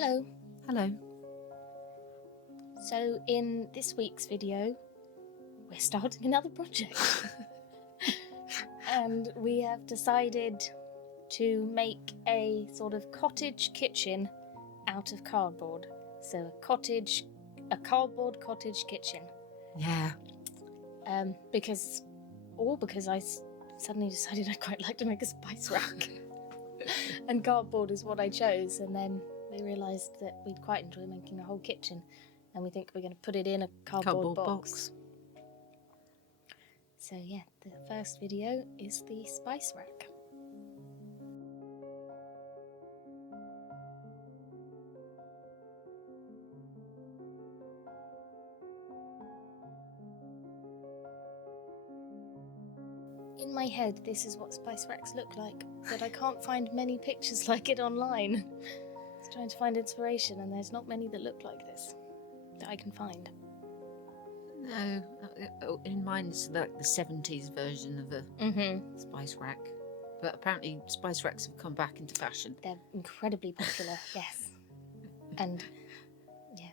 Hello. Hello. So in this week's video, we're starting another project. And we have decided to make a sort of cottage kitchen out of cardboard. So a cardboard cottage kitchen. Yeah. Because I suddenly decided I'd quite like to make a spice rack. And cardboard is what I chose, and then we realised that we'd quite enjoy making a whole kitchen, and we think we're going to put it in a cardboard box. So yeah, the first video is the spice rack. In my head, this is what spice racks look like, but I can't find many pictures like it online. I was trying to find inspiration, and there's not many that look like this that I can find. No, in mine it's like the 70s version of a spice rack. But apparently spice racks have come back into fashion. They're incredibly popular, yes. And yeah,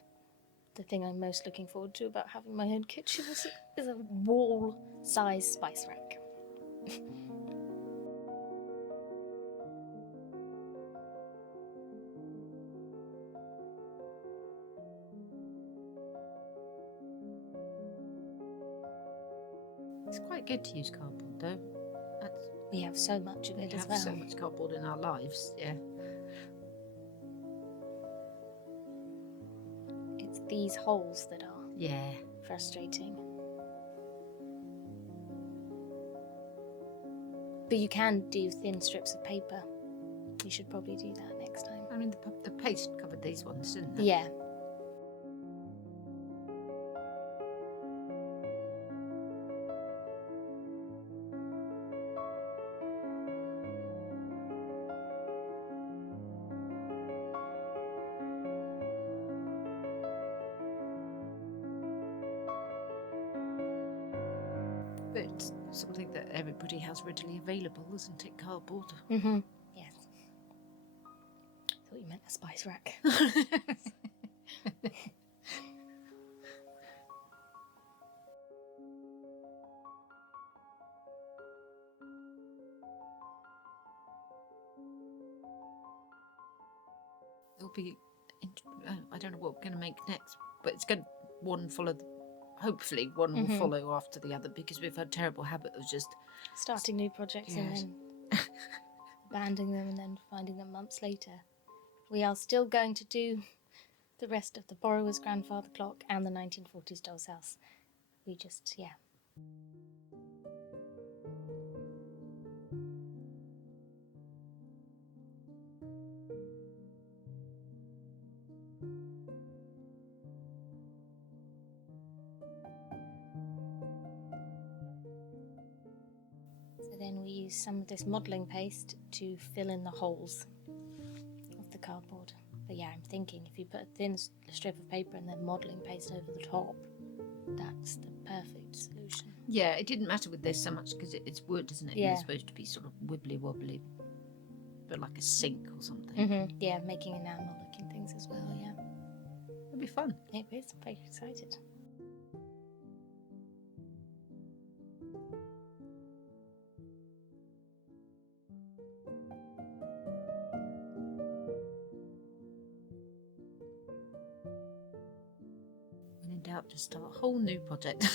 the thing I'm most looking forward to about having my own kitchen is a wall-size spice rack. It's quite good to use cardboard though. We have so much of it as well. We have so much cardboard in our lives, yeah. It's these holes that are frustrating. But you can do thin strips of paper. You should probably do that next time. I mean, the paste covered these ones, didn't it? Yeah. But it's something that everybody has readily available, isn't it? Cardboard. Mm-hmm. Yes. Thought you meant a spice rack. It'll be. I don't know what we're going to make next, but it's going to hopefully one will follow after the other, because we've had a terrible habit of just starting new projects and then abandoning them and then finding them months later. We are still going to do the rest of the Borrower's Grandfather Clock and the 1940s Doll's House. We just, So then we use some of this modelling paste to fill in the holes of the cardboard. But yeah, I'm thinking if you put a thin strip of paper and then modelling paste over the top, that's the perfect solution. Yeah, it didn't matter with this so much because it's wood, isn't it? Yeah. It's supposed to be sort of wibbly wobbly, but like a sink or something. Mm-hmm. Yeah, making enamel looking things as well, yeah. It'll be fun. It is, I'm very excited. When in doubt, just start a whole new project.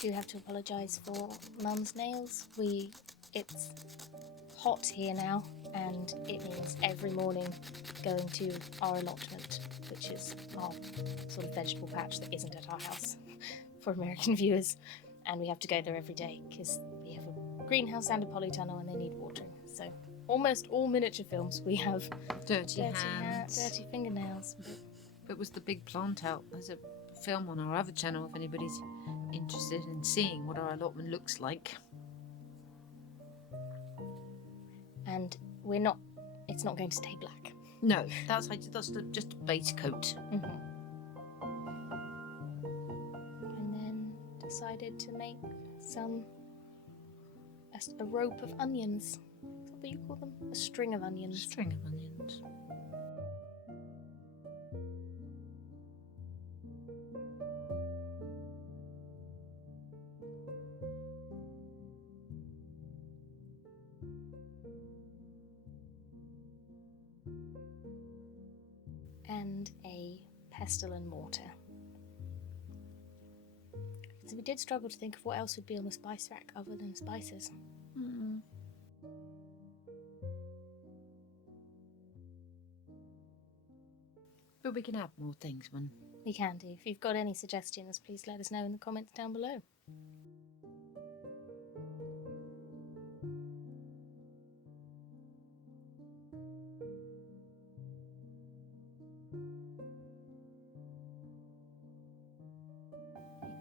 Do have to apologise for Mum's nails. It's hot here now, and it means every morning going to our allotment, which is our sort of vegetable patch that isn't at our house for American viewers, and we have to go there every day because we have a greenhouse and a polytunnel and they need watering. So almost all miniature films we have dirty hands, dirty fingernails. But was the big plant out? There's a film on our other channel if anybody's interested in seeing what our allotment looks like. And it's not going to stay black. No, that's just a base coat. Mm-hmm. decided to make a rope of onions. Is that what you call them? A string of onions. String of onions. And a pestle and mortar. So we did struggle to think of what else would be on the spice rack other than spices. Mm. But we can add more things when... We can do. If you've got any suggestions, please let us know in the comments down below.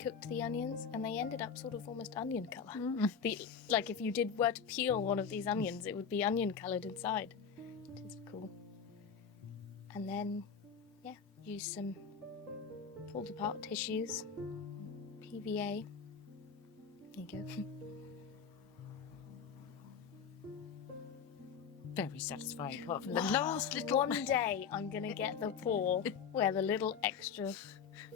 Cooked the onions and they ended up sort of almost onion colour. Like if you were to peel one of these onions, it would be onion coloured inside, which is cool. And then, yeah, use some pulled apart tissues, PVA. There you go. Very satisfying, apart from the last little... One day I'm going to get the paw where the little extra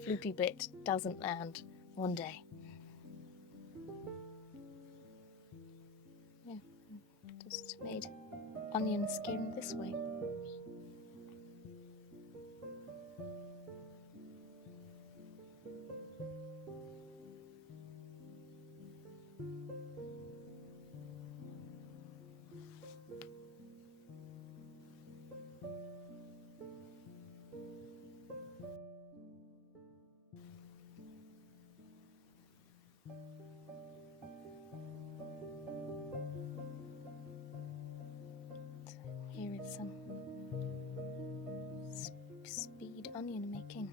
floopy bit doesn't land. One day. Yeah, just made onion skin this way. Here is some speed onion making.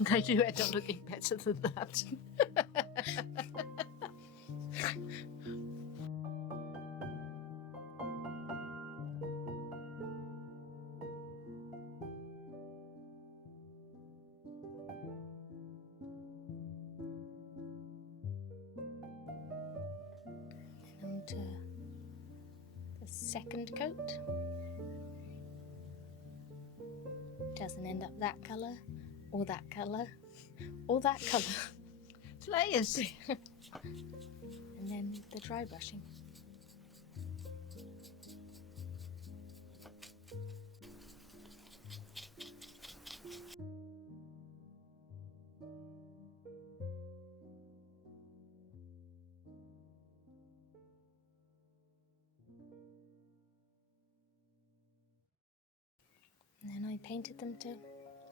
They do end up looking better than that. And the second coat doesn't end up that colour, or that colour, or that colour. Layers. And then the dry brushing. And then I painted them to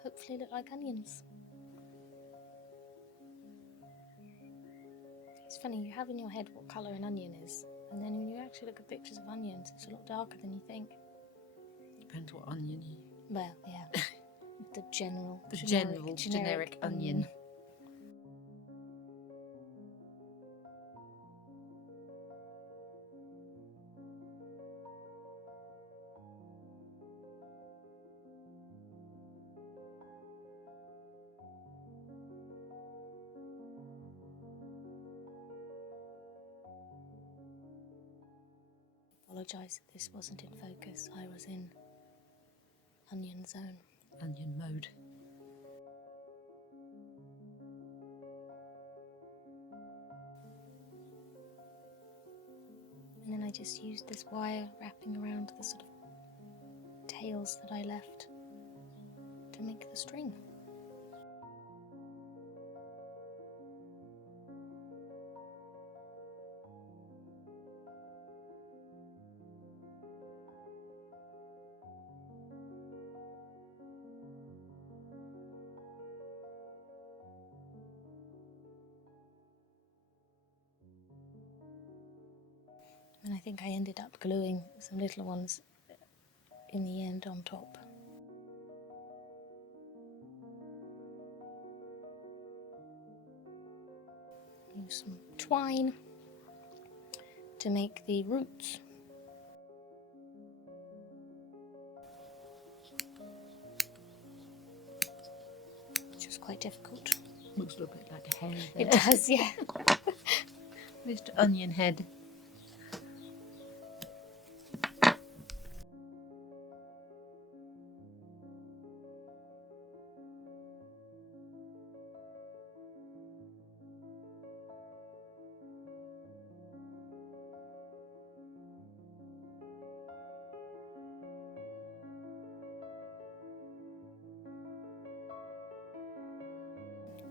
hopefully look like onions. It's funny, you have in your head what colour an onion is, and then when you actually look at pictures of onions, it's a lot darker than you think. Depends what onion you... Well, yeah. The generic onion. Apologise if this wasn't in focus. I was in onion zone. Onion mode. And then I just used this wire wrapping around the sort of tails that I left to make the string. And I think I ended up gluing some little ones in the end on top. some twine to make the roots. Which was quite difficult. Looks a little bit like a hair there. It does, yeah. Mr. Onion Head.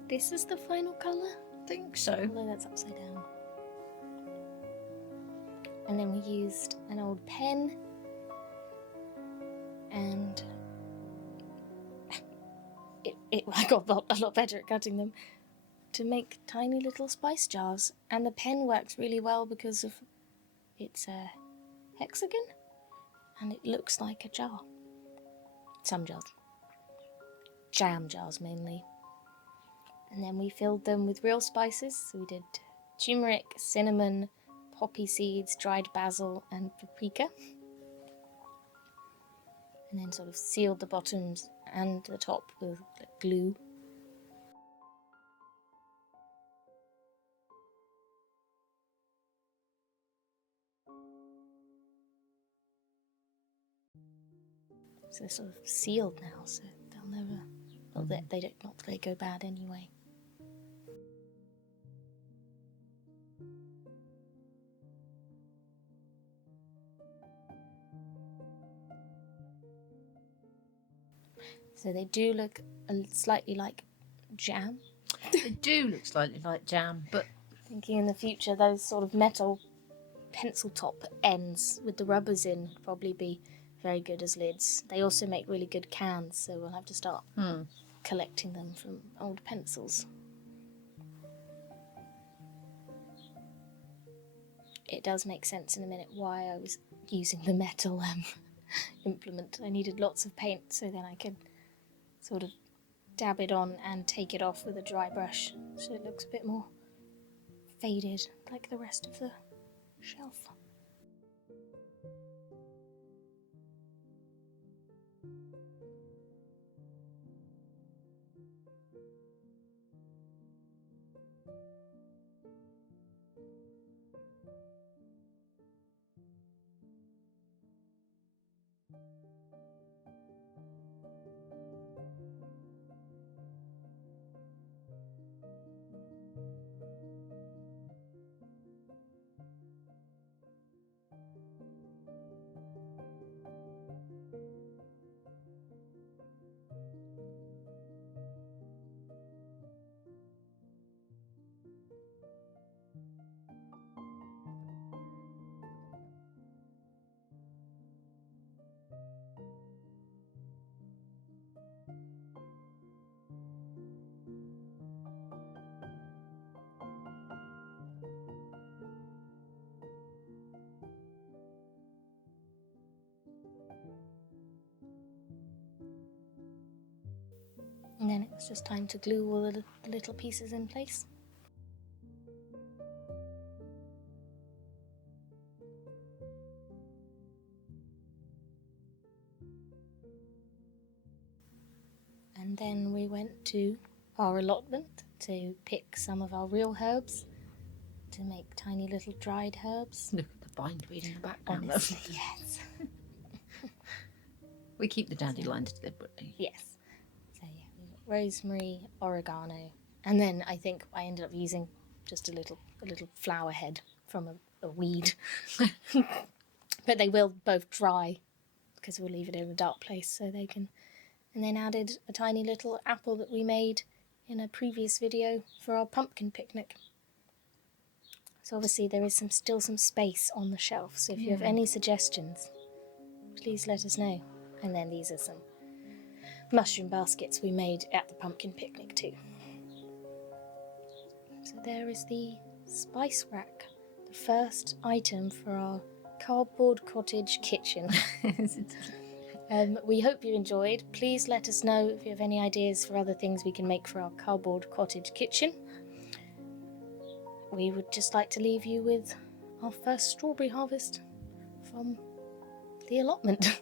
This is the final colour? I think so. Although that's upside down. And then we used an old pen and I got a lot better at cutting them to make tiny little spice jars. And the pen works really well because of it's a hexagon and it looks like a jar. Some jars. Jam jars mainly. And then we filled them with real spices. So we did turmeric, cinnamon, poppy seeds, dried basil, and paprika. And then sort of sealed the bottoms and the top with glue. So they're sort of sealed now, so they'll never. Well, they don't. Not that they go bad anyway. So they do look slightly like jam. They do look slightly like jam, but Thinking in the future, those sort of metal pencil top ends with the rubbers in would probably be very good as lids. They also make really good cans, so we'll have to start collecting them from old pencils. It does make sense in a minute why I was using the metal implement. I needed lots of paint so then I could sort of dab it on and take it off with a dry brush so it looks a bit more faded like the rest of the shelf. And then it was just time to glue all the little pieces in place. And then we went to our allotment to pick some of our real herbs to make tiny little dried herbs. look at the bindweed in the background. Honestly, yes. We keep the dandelions deliberately. Yes. So yeah, we've got rosemary, oregano, and then I think I ended up using just a little flower head from a weed. But they will both dry because we'll leave it in a dark place so they can. And then added a tiny little apple that we made in a previous video for our pumpkin picnic. So obviously there is still some space on the shelf, so if you have any suggestions, please let us know. And then these are some mushroom baskets we made at the pumpkin picnic too. So there is the spice rack, the first item for our cardboard cottage kitchen. We hope you enjoyed. Please let us know if you have any ideas for other things we can make for our cardboard cottage kitchen. we would just like to leave you with our first strawberry harvest from the allotment.